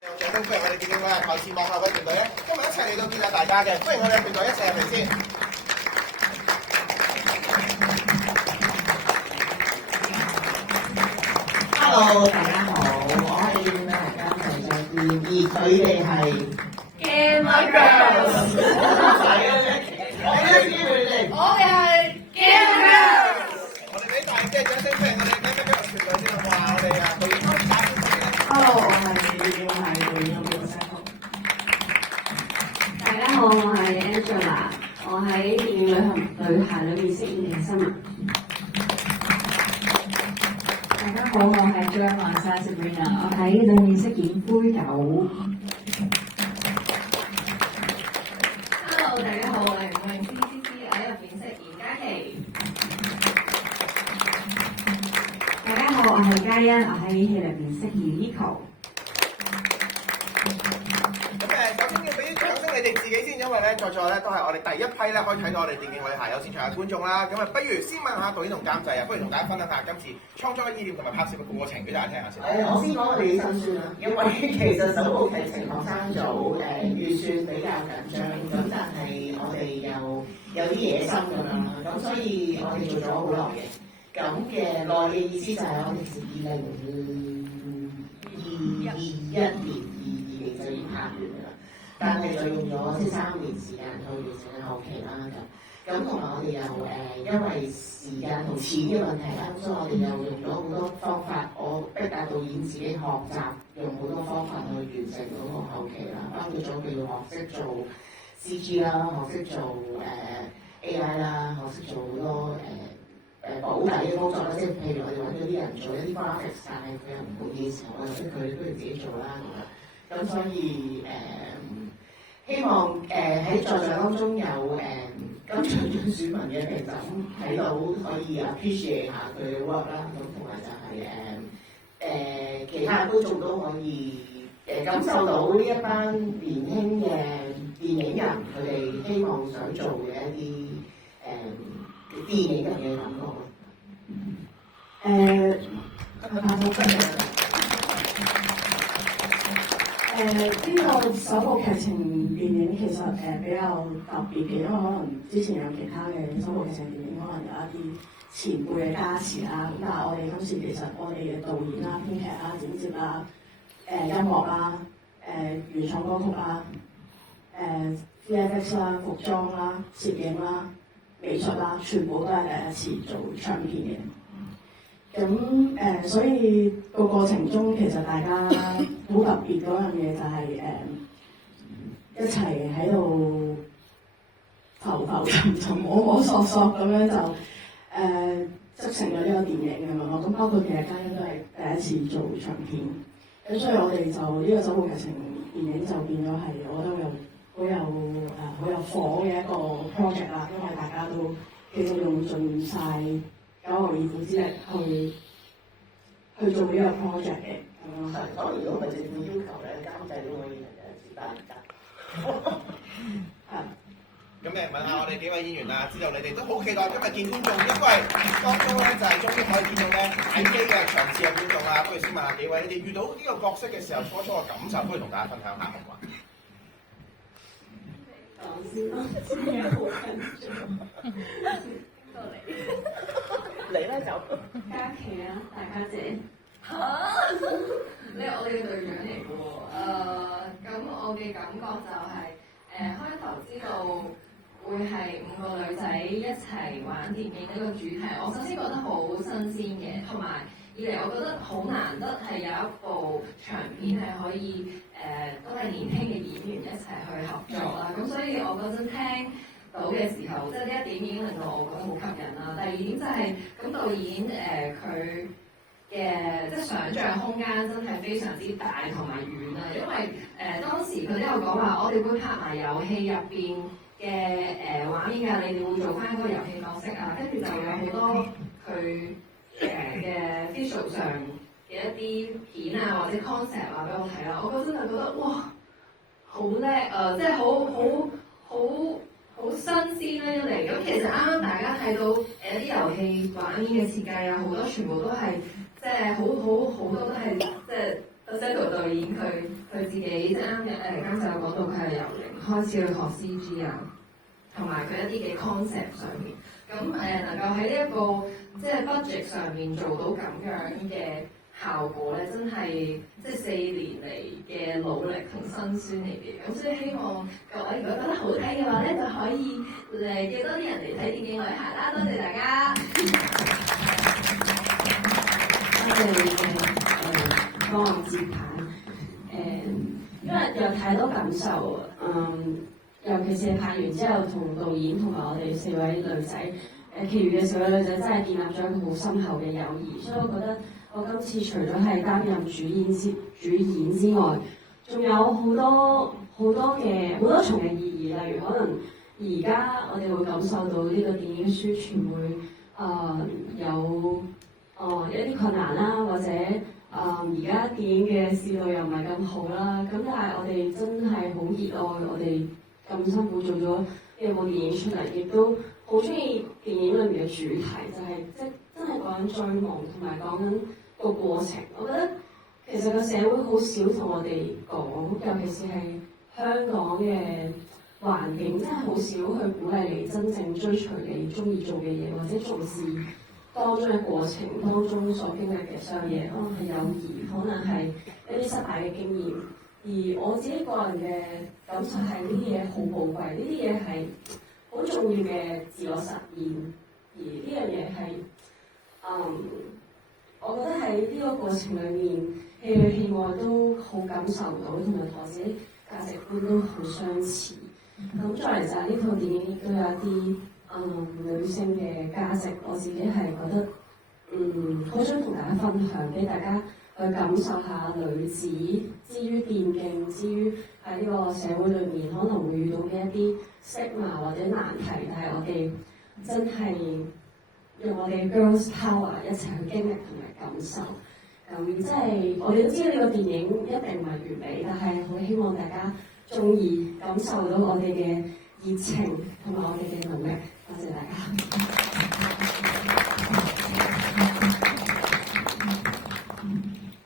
掌聲歡迎我哋電影台前幕後嘅團隊咧，今日一齊嚟到見下大家嘅，歡迎我哋團隊一齊入嚟先。Hello， 大家好，我係大家齊再見，而佢哋係 Gamer Girls， 我哋係 Gamer Girls。我哋俾大嘅掌聲歡迎我哋 Gamer Girls 團隊先好嘛？我哋導演開始打先先。 Hello， 我係導演嘅西紅。大家好，我係 Angela， 我喺電影女孩裏面飾演嘅新聞。大家好，我係張曼莎 Sabrina， 我喺裏面飾演灰狗。Hello， 大家好，我係吳詠詩 CC， 我喺入邊飾演嘉琪。大家好，我係嘉欣，我喺戲裏面飾演 Eco。首先要俾啲掌聲你哋自己先，因為咧在座咧都係我哋第一批咧可以睇到我哋電影女孩有線場嘅觀眾啦。咁啊，不如先問下導演同監製啊，不如同大家分享下今次創作嘅意念同埋拍攝嘅過程俾大家聽下先。我先講我哋啲辛酸啦，因為其實首部劇情學生組預算比較緊張，咁但係我哋又有啲野心咁樣啦，咁所以我哋做咗好耐嘅。咁嘅耐嘅意思就係我哋係2021年就已經拍完㗎啦，但係就用咗3年時間去完成後期啦咁同埋我哋又因為時間同錢嘅問題啦，所以我哋又用咗好多方法，我逼大導演自己學習，用好多方法去完成嗰個後期啦，包括咗佢要學識做 CG 啦，學識做AI 啦，學識做好多保底嘅工作啦，即係譬如我哋揾咗啲人做一啲 graphics， 但係佢又唔好意思，我又逼佢不如自己做啦咁所以希望喺在場當中有金像獎選民嘅評審睇到可以 appreciate 下佢嘅 work 啦，咁同埋就係其他觀眾都可以感受到呢一班年輕嘅電影人佢哋希望想做嘅一啲電影人嘅感覺咯。呢個首部劇情電影其實比較特別嘅，因為可能之前有其他嘅首部劇情電影，可能有一啲前輩嘅加持啦。咁但係我哋今次其實我哋嘅導演啦、編劇啦、剪接啦、音樂啦、原創歌曲啦、VFX 啦、服裝啦、攝影啦、美術啦，全部都係第一次做長片嘅。咁所以個過程中其實大家好特別嗰樣嘢就係一齊喺度浮浮沉沉、摸摸索索咁樣就織成咗呢個電影咁樣咯。咁包括其實嘉欣都係第一次做長片，咁所以我哋就呢個首部劇情電影就變咗係我覺得好有火嘅一個 project 啦，因為大家都其實用盡晒9牛2虎之力去做呢個 project 嘅咁樣咯。當然如果唔係政府要求咧，監製都可以接單唔得。咁問下我哋幾位演員啊，知道你哋都好期待今日見觀眾，因為當中咧就係終於可以見到咧睇機嘅場次嘅觀眾啦。不如先問下幾位，你哋遇到呢個角色嘅時候，初嘅感受，不如同大家分享下好嘛？講先啦，你咧就嘉琪啊，大家姐。你係我哋嘅隊長嚟嘅喎。咁我嘅感覺就係開頭知道會係5個女仔一齊玩電影呢個主題，我首先覺得好新鮮嘅，同埋二嚟我覺得好難得係有一部長片係可以都係年輕嘅演員一齊去合作啦。咁所以我嗰陣聽到嘅時候，即係呢一點已經令到我覺得好吸引啦。第二點就係咁導演佢嘅即係想像空間真係非常之大同埋遠啊！因為當時佢都有講話，我哋會拍埋遊戲入邊嘅畫面㗎，你哋會做翻嗰個遊戲角色啊，跟住就有好多佢嘅 visual 上嘅一啲片啊或者 concept 啊俾我睇啦，我嗰陣就覺得哇好叻即係好新鮮啦一嚟。咁其實啱啱大家睇到啲遊戲畫面嘅設計啊，好多全部都係即係好多都係即係 Settle 導演佢佢自己即係啱監製有講到，佢係由零開始去學 CG 啊，同埋佢一啲嘅 concept 上面，咁能夠喺呢一個即係 budget 上面做到咁樣嘅效果咧，真係即係4年嚟嘅努力同辛酸嚟嘅。咁所以希望各位如果覺得好睇嘅話咧，就可以叫多啲人嚟睇電影女孩啦。多謝大家。我哋嘅幫我接棒因為有太多感受，尤其是拍完之後同導演同埋我哋4位女仔，其餘嘅4位女仔真係建立咗一個好深厚嘅友誼，所以我覺得我今次除咗係擔任主演之外，仲有好多重嘅意義，例如可能而家我哋會感受到呢個電影宣傳會有一啲困難啦，或者而家電影嘅市道又唔係咁好啦，咁但係我哋真係好熱愛我哋咁辛苦做咗呢部電影出嚟，亦都好中意電影裏面嘅主題，就係即真係講緊追夢同埋講緊個過程。我覺得其實個社會好少同我哋講，尤其是係香港嘅環境，真係好少去鼓勵你真正追隨你中意做嘅嘢，或者重視當中嘅過程當中所經歷嘅所有嘢，可能係友誼，可能係一啲失敗嘅經驗。而我自己個人嘅感受係呢啲嘢好寶貴，呢啲嘢係好重要嘅自我實現。而呢樣嘢係，我覺得喺呢個過程裏面，戲裏戲外都好感受到，同埋同我自己價值觀都好相似。咁再嚟就係呢套電影亦都有一啲女性嘅價值，我自己係覺得好想同大家分享，俾大家去感受下女子之於電競，之於喺呢個社會裏面可能會遇到嘅一啲 stigma 或者難題，但係我哋真係用我哋嘅 girls power 一齊去經歷同埋感受。即係我哋都知道呢個電影一定唔係完美，但係好希望大家鍾意感受到我哋嘅熱情同埋我哋嘅努力。多謝大家。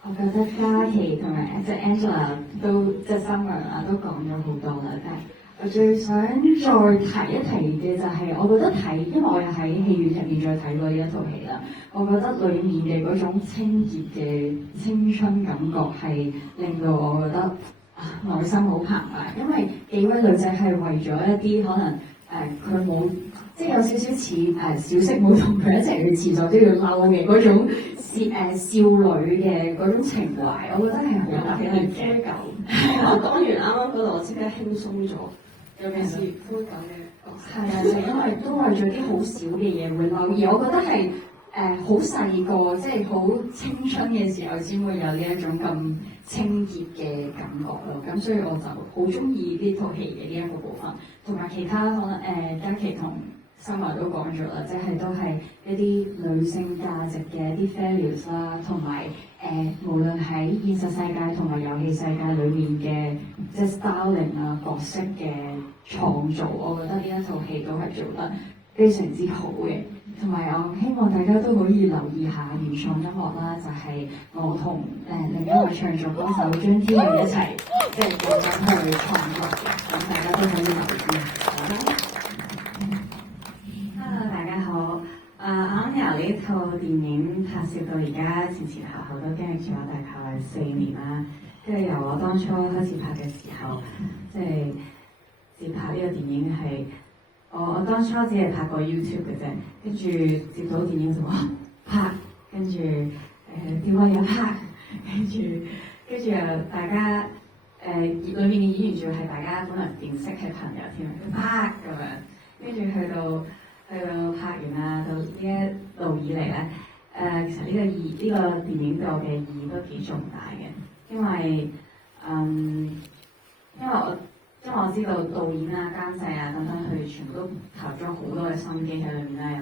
我覺得嘉琪同埋即係 Angela 都即係 Summer 啊都講咗好多啦，但係我最想再提一提嘅就係，我覺得因為我又喺戲院入面再睇過呢一套戲啦，我覺得裡面嘅嗰種清潔嘅青春感覺係令到我覺得內心好澎湃，因為幾位女仔係為咗一啲可能佢冇。即係有少少似小息冇同佢一齊去廁所都要嬲嘅嗰種少女嘅嗰種情懷，我覺得係好特別嘅。灰狗，我講完啱啱嗰度，我即刻輕鬆咗。尤其是灰狗嘅角色，係啊，就因為都為咗啲好少嘅嘢會嬲，而我覺得係好細個，即係好青春嘅時候先會有呢一種咁清潔嘅感覺咯。咁所以我就好中意呢套戲嘅呢一個部分，同埋其他可能嘉琪同Summer都講咗啦，即係都係一啲女性價值嘅一啲 values 啦，同埋無論喺現實世界同埋遊戲世界裏面嘅即係 styling 啊角色嘅創造，我覺得呢一套戲都係做得非常之好嘅。同埋我希望大家都可以留意下原創音樂啦，就係我同另一位唱作歌手張天宇一齊即係共同去創作嘅，咁大家都可以留意下。大家好，我啱由呢套電影拍攝到而家前後都經歷咗大概4年啦。跟住由我當初開始拍嘅時候，即係接拍呢個電影係我當初只係拍過 YouTube 嘅啫，跟住接到電影就話拍，跟住電話又拍，跟住大家裏面嘅演員仲要係大家本來認識嘅朋友添，拍咁樣，跟住去到拍完啦，到呢一路以嚟咧，其實呢個電影對我嘅意義都幾重大嘅，因為我知道導演啊、監製啊等等，佢全部都投咗好多嘅心機喺裏面啦，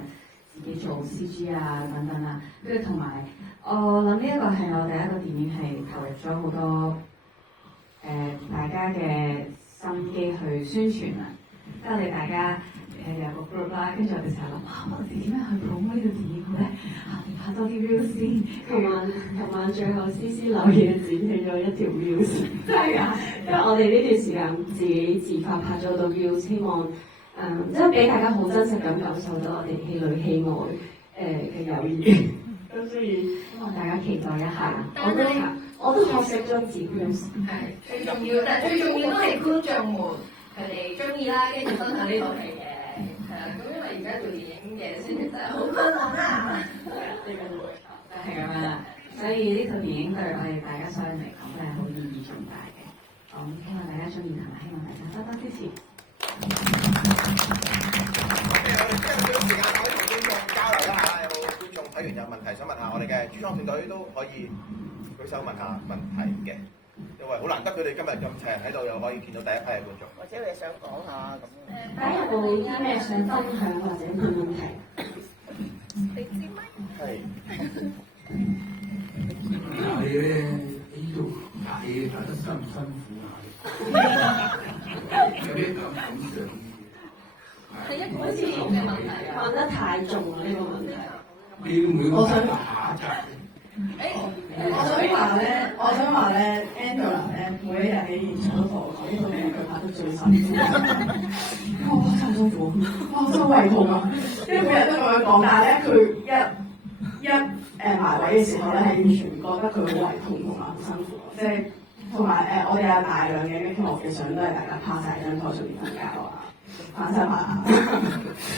自己做 CG 啊等等啦，跟住同埋我諗呢一個係我第一個電影係投入咗好多大家嘅心機去宣傳啊，因為我哋大家有個 group 啦，跟住我哋成日諗我哋點樣去 promote 呢套電影咧？拍多啲 reels 先。琴晚最後 CC 留嘢剪起咗一條 reels， 真係㗎，因為我哋呢段時間自己自發拍咗到 reels， 希望即係俾大家好真實咁感受到我哋戲裏戲外嘅友誼。咁所以希望大家期待一下。我都學識咗剪 reels。係最重要，但係最重要都係觀眾們佢哋中意啦，跟住分享呢套戲嘅，係啦。咁因為而家做電影嘅宣傳真係好困難啦，係咁樣啦，所以呢套電影對我哋大家所有人嚟講都係好意義重大嘅。咁希望大家中意同埋希望大家多多支持。我哋今日少時間可以同觀眾交流一下，有冇觀眾睇完有問題想問下我哋嘅主創團隊都可以舉手問下問題嘅，因為好難得佢哋今日咁齊人喺度，又可以見到第一批嘅觀眾。或者你想講下咁？大家有冇啲咩想分享或者問問題？係。你咧呢度打戲打得辛唔辛苦啊？有啲感想。係一個自然嘅問題啊！問得太重啦呢個問題。你會唔會下集？我想話咧 ，Angela 咧每一日喺現場都同我講呢套戲佢拍得最辛苦。哇！真係辛苦，哇！真係胃痛啊！因為每日都咁樣講，但係咧佢一埋位嘅時候咧，係完全唔覺得佢好胃痛同埋好辛苦，即係同埋我哋有大量嘅 make up 嘅相都係大家趴晒張台上面瞓覺啊，反身啊。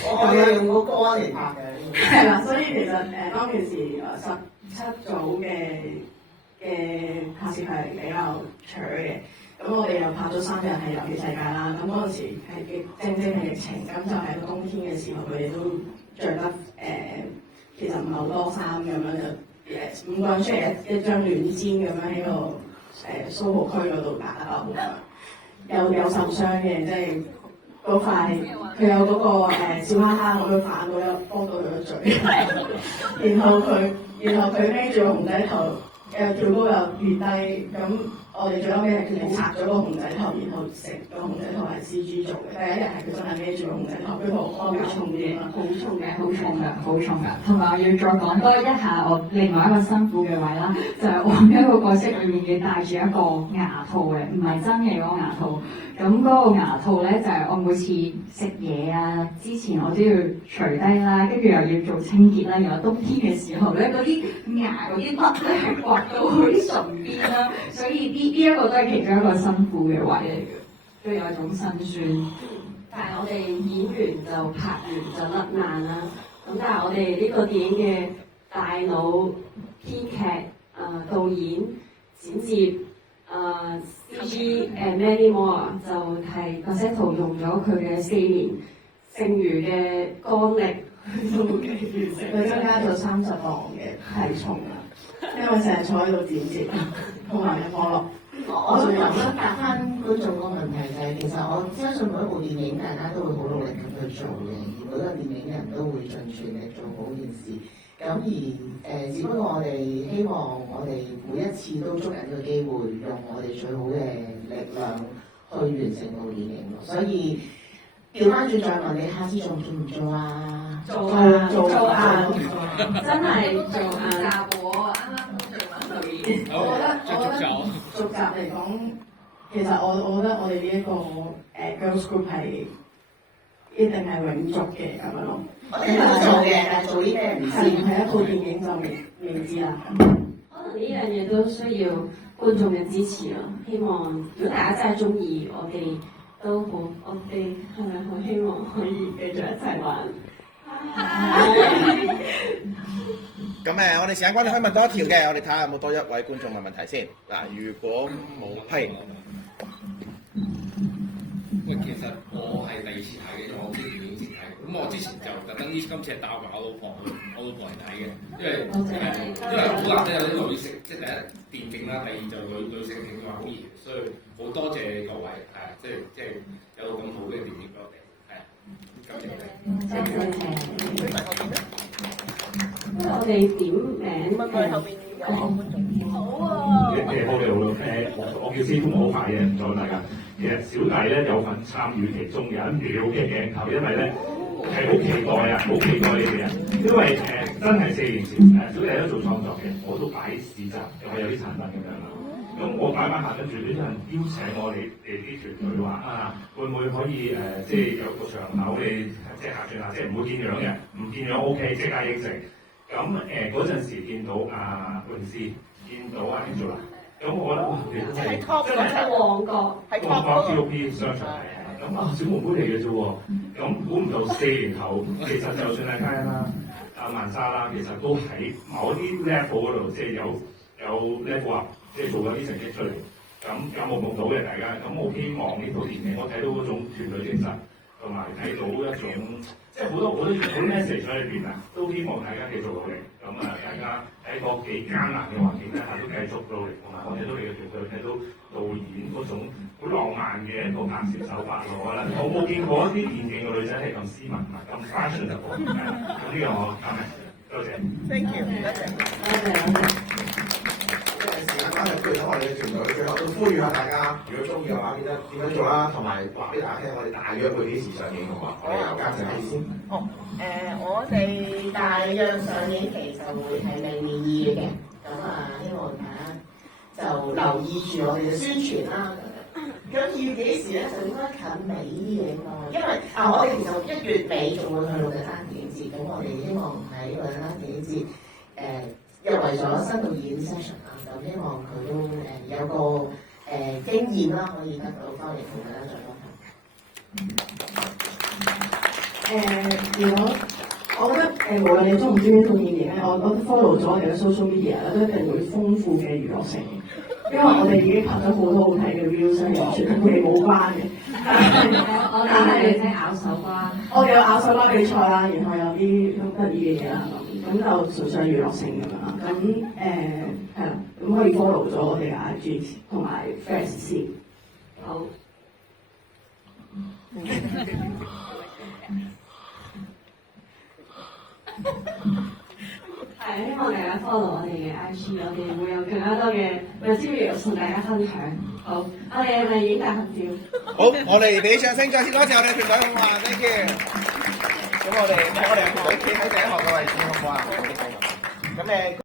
我有用個歌嚟拍嘅。係啦，所以其實當其時17組嘅拍攝係比較長嘅，咁我哋又拍咗3日係遊戲世界啦，咁嗰陣時係正係疫情，咁就喺冬天嘅時候，佢哋都着得其實唔係好多衫咁樣就5個人出嚟一張暖氈咁樣喺個蘇豪區嗰度打鬥咁樣，有受傷嘅，即係嗰塊佢有嗰個小蝦蝦咁樣反到一幫到佢個嘴，然後佢孭住個熊仔頭，跳高又跌低，咁我哋最後尾係決定拆咗個熊仔頭，然後成個熊仔頭係 CG 做嘅。第一日係佢真係孭住個熊仔頭，跟住我好重嘅，好重㗎。同埋我要再講多一下我另外一個辛苦嘅位啦，就係我一個角色裏面要戴住一個牙套嘅，唔係真嘅嗰個牙套。咁嗰個牙套咧就係我每次食嘢啊之前我都要除低啦，跟住又要做清潔啦。又有冬天嘅時候咧，嗰啲牙嗰啲乜咧係刮到好唇邊啦，所以呢一個都係其中一個辛苦嘅位嚟嘅，都有一種辛酸。但係我哋演員就拍完就甩難啦。咁但係我哋呢個電影嘅大腦、編劇、導演、剪接、CG and many more 就係 Kaseto 用咗佢嘅4年剩餘嘅肝力去到佢增加咗30磅嘅體重啦，因為成日坐喺度剪接同埋嘅網絡。我想答翻觀眾個問題就係，其實我相信每一部電影大家都會好努力咁去做嘅，而每個電影人都會盡全力做好件事。咁而只不過我哋希望我哋每一次都捉緊個機會，用我哋最好嘅力量去完成部電影。所以調翻轉再問你，下次做唔做啊？做啊！真係做啊！我啱啱都做緊導演。我覺得續集嚟講，其實我覺得我哋呢一個girls group 係一定係永續嘅咁樣咯。我哋有做嘅，但係做啲咩唔知。係一部電影就未知啦。可能呢樣嘢都需要觀眾嘅支持咯。希望如果大家真係中意，我哋都好，我哋係咪好希望可以繼續一齊玩？咁我哋時間關係可以問多一條嘅，我哋睇下有冇多一位觀眾問問題先。嗱，如果冇係，因為其實我係第2次睇嘅，因為我之前已經睇。咁我之前就特登今次係帶埋我老婆嚟睇嘅，因為好難得有啲女性，即係第一電競啦，第二就女性聽話好熱，所以好多謝各位係即係有到咁好嘅電影俾我哋係感謝你。因為我哋點名問佢後邊有冇觀眾？好啊！好我叫司徒，好快嘅，唔阻大家。其實小弟咧有份參與其中有1秒嘅鏡頭，因為咧係好期待啊，好期待你哋啊，因為真係4年前小弟都做創作嘅，我都擺市集，我有啲產品咁樣啦。咁我擺下，跟住啲人邀請我哋啲團隊話啊，會唔會可以即係有個場口你即係客串下，即係唔會見樣嘅，唔見樣 OK，即刻應承。咁嗰陣時見到阿泳師，見到阿 Angela，咁我覺得哇，你真係真係旺角，旺角 T.O.P 商場係啊，咁小妹妹嚟嘅啫喎，咁估唔到4年後，其實就算係嘉欣啦、阿曼莎啦，其實都喺某啲 level 嗰度，即係有 level up。即係做咗啲成績出嚟，咁有目共睹嘅大家，咁我希望呢套電影我睇到嗰種團隊精神，同埋睇到一種即係好多 message 喺裏邊啊，都希望大家繼續努力，咁大家喺個幾艱難嘅環境底下都繼續努力，同埋我睇到你嘅團隊，睇到導演嗰種好浪漫嘅一個拍攝手法咯，我覺得我冇見過一啲電影嘅女仔係咁斯文同埋咁 fashion 嘅，咁呢個我啱嘅，多謝。Thank you，多謝。不如等我哋嘅團隊最後都呼籲下大家，如果中意嘅話，記得點樣做啦，同埋話俾大家聽，我哋大約會幾時上映，好嘛？我哋由家姐開始先。我哋大約上映期就會係明年2月嘅，咁希望大家就留意住我哋嘅宣傳啦。咁2月幾時咧？就應該近尾啲嘅應該，因為我哋其實1月尾仲會去鹿特丹電影節，咁我哋希望喺鹿特丹電影節入圍咗新導演 session 啦，咁希望佢都有個經驗啦，可以得到翻嚟同大家再分享。如果我覺得無論你中唔中意呢套電影咧，我都 follow 咗我哋嘅 social media 咧，都一定會豐富嘅娛樂性，因為我哋已經拍咗好多好睇嘅 views，完全同佢哋冇關嘅。我哋係即係咬手瓜，我哋有咬手瓜比賽啦，然後有啲好得意嘅嘢啦，咁就純粹娛樂性咁樣啦。咁係啦，咁可以 follow 咗我哋嘅 IG 同埋 Facebook。好。係希望大家 follow 我哋嘅 IG，我哋會有更加多嘅 materials 同大家分享。好，我哋係咪影大合照？好，我哋俾掌聲，再次多謝我哋團隊，好嘛 ？Thank you。咁我哋團隊企喺第一行嘅位置，好唔好啊？咁